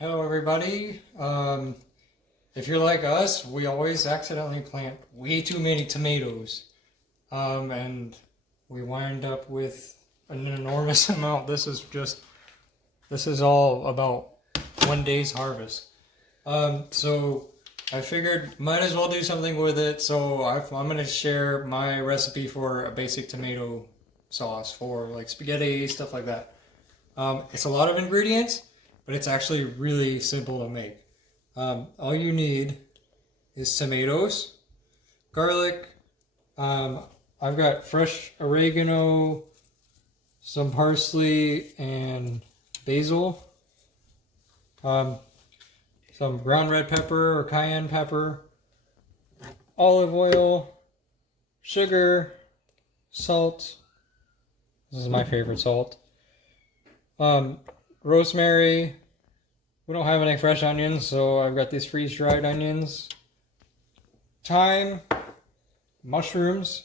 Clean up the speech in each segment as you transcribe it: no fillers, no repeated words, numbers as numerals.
Hello everybody. If you're like us, we always accidentally plant way too many tomatoes. And we wind up with an enormous amount. This is all about one day's harvest. So I figured might as well do something with it. So I'm going to share my recipe for a basic tomato sauce for like spaghetti, stuff like that. It's a lot of ingredients, but it's actually really simple to make. All you need is tomatoes, garlic. I've got fresh oregano, some parsley, and basil. Some ground red pepper or cayenne pepper, olive oil, sugar, salt. This is my favorite salt. Rosemary. We don't have any fresh onions, so I've got these freeze-dried onions. Thyme, mushrooms,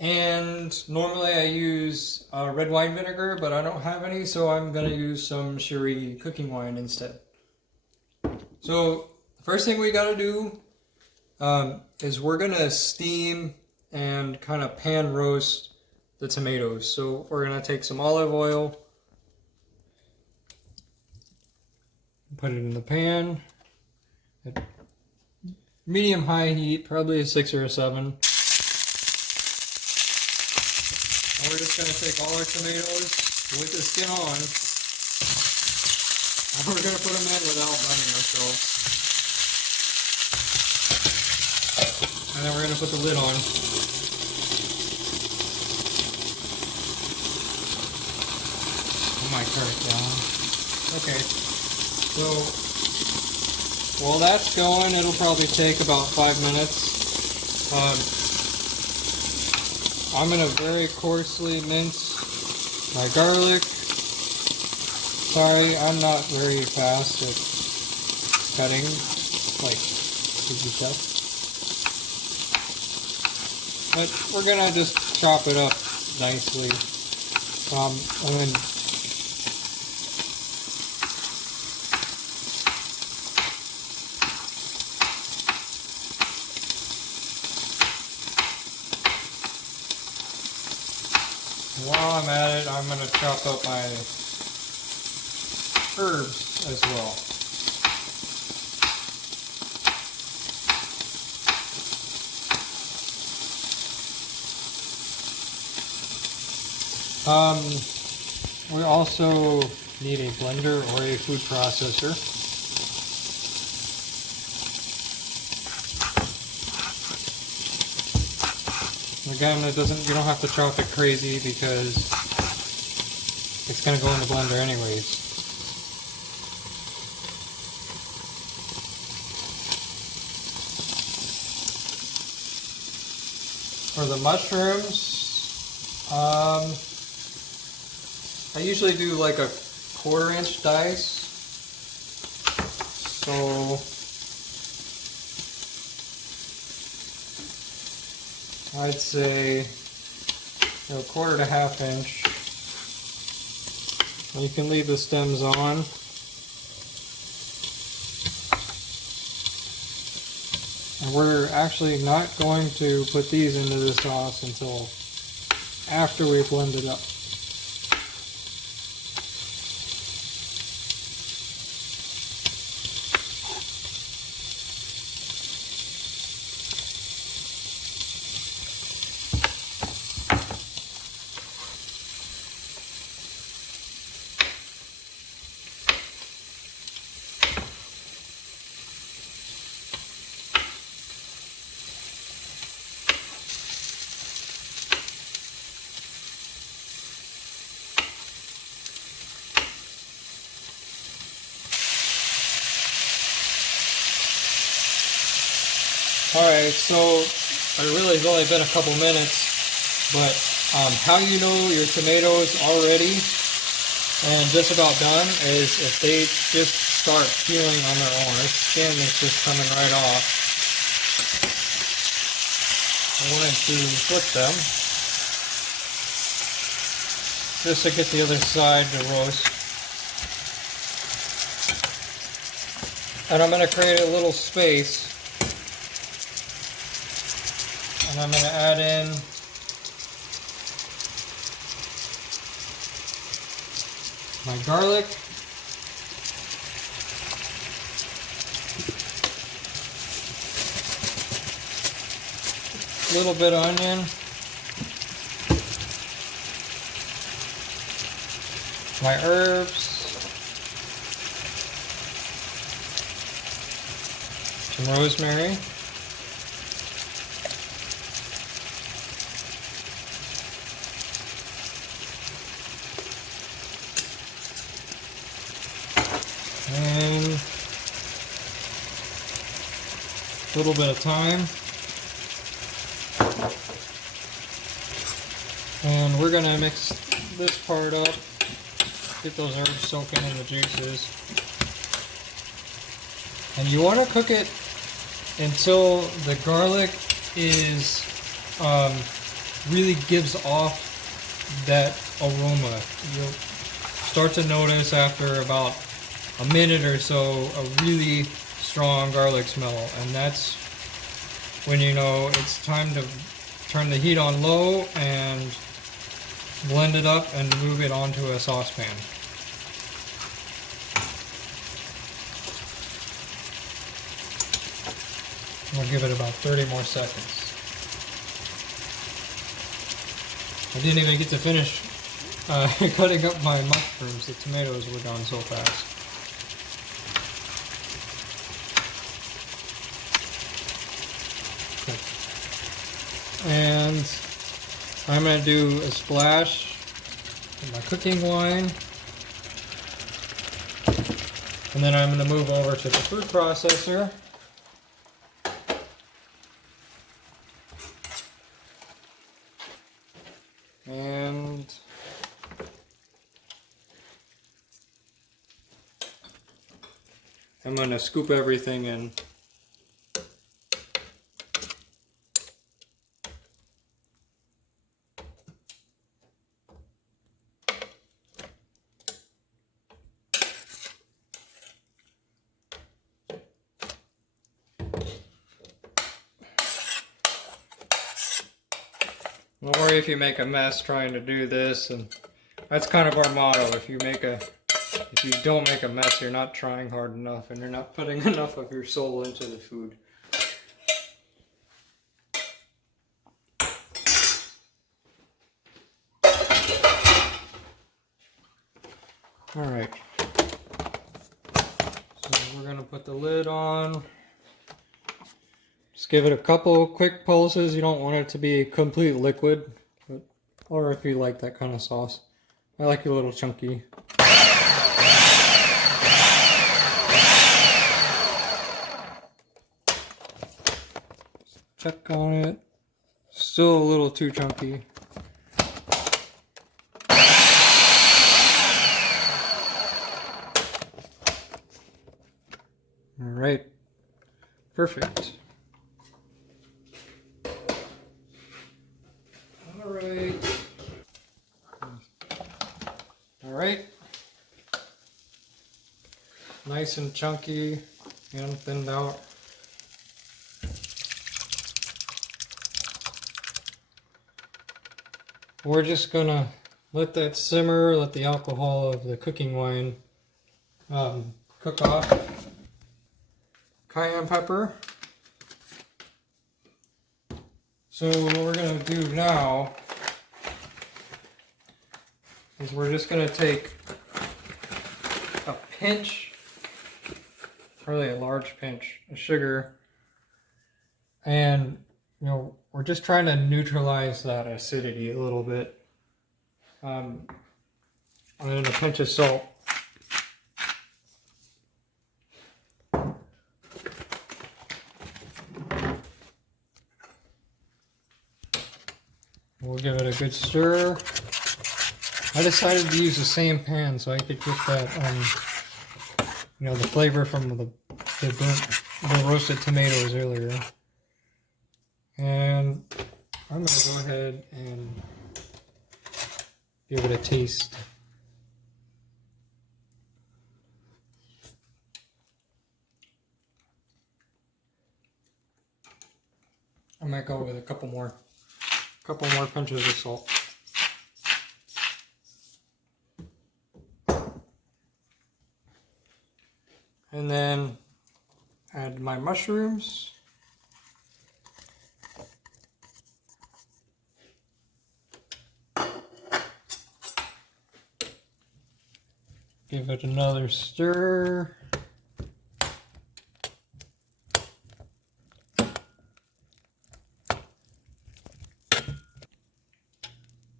and normally I use red wine vinegar, but I don't have any, so I'm going to use some sherry cooking wine instead. So the first thing we got to do is we're going to steam and kind of pan roast the tomatoes. So we're going to take some olive oil, put it in the pan at medium-high heat, probably a 6 or a 7. And we're just going to take all our tomatoes with the skin on, and we're going to put them in without burning ourselves. And then we're going to put the lid on. I might turn it down. Okay. So, while that's going, it'll probably take about 5 minutes. I'm going to very coarsely mince my garlic. Sorry, I'm not very fast at cutting, like, easy stuff. But we're going to just chop it up nicely. And then while I'm at it, I'm going to chop up my herbs as well. We also need a blender or a food processor. Again, you don't have to chop it crazy because it's going to go in the blender anyways. For the mushrooms, I usually do like a 1/4-inch dice. So I'd say 1/4 to 1/2 inch. You can leave the stems on. And we're actually not going to put these into the sauce until after we blend it up. Alright, so it really has only been a couple minutes, but how you know your tomatoes are ready and just about done is if they just start peeling on their own. Their skin is just coming right off. I wanted to flip them just to get the other side to roast. And I'm going to create a little space. And I'm going to add in my garlic. A little bit of onion. My herbs. Some rosemary. And a little bit of thyme. And we're going to mix this part up, get those herbs soaking in the juices. And you want to cook it until the garlic is really gives off that aroma. You'll start to notice after about a minute or so a really strong garlic smell, and that's when you know it's time to turn the heat on low and blend it up and move it onto a saucepan. I'll give it about 30 more seconds. I didn't even get to finish cutting up my mushrooms. The tomatoes were done so fast. And I'm going to do a splash of my cooking wine. And then I'm going to move over to the food processor. And I'm going to scoop everything in. Don't worry if you make a mess trying to do this, and that's kind of our motto. If you don't make a mess, you're not trying hard enough, and you're not putting enough of your soul into the food. All right. So we're gonna put the lid on. Just give it a couple quick pulses. You don't want it to be a complete liquid, or if you like that kind of sauce. I like it a little chunky. Check on it. Still a little too chunky. All right. Perfect. Alright, nice and chunky and thinned out. We're just gonna let that simmer, let the alcohol of the cooking wine cook off. Cayenne pepper. So what we're gonna do now is we're just going to take a pinch, really a large pinch of sugar, and we're just trying to neutralize that acidity a little bit. And then a pinch of salt. We'll give it a good stir. I decided to use the same pan so I could get that, the flavor from the roasted tomatoes earlier. And I'm going to go ahead and give it a taste. I might go with a couple more pinches of salt. And then add my mushrooms. Give it another stir.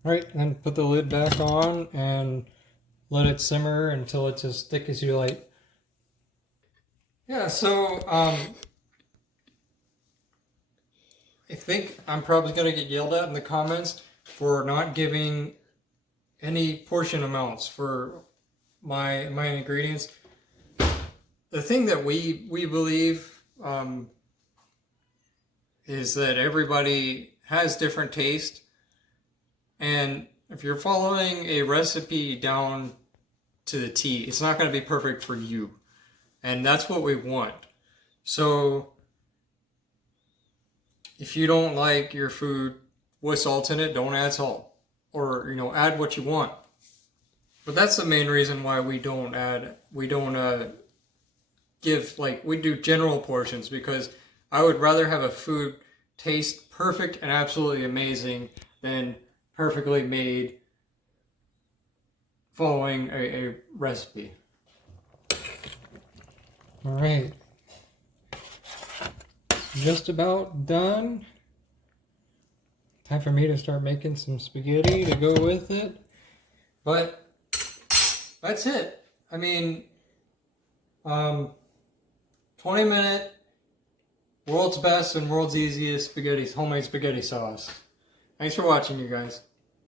Right, then put the lid back on and let it simmer until it's as thick as you like. Yeah, so I think I'm probably going to get yelled at in the comments for not giving any portion amounts for my ingredients. The thing that we believe is that everybody has different taste. And if you're following a recipe down to the T, it's not going to be perfect for you. And that's what we want. So if you don't like your food with salt in it, don't add salt. Or, you know, add what you want. But that's the main reason why we don't give, like, we do general portions, because I would rather have a food taste perfect and absolutely amazing than perfectly made following a recipe. All right, just about done. Time for me to start making some spaghetti to go with it. But that's it. I mean, 20-minute, world's best and world's easiest spaghetti, homemade spaghetti sauce. Thanks for watching, you guys.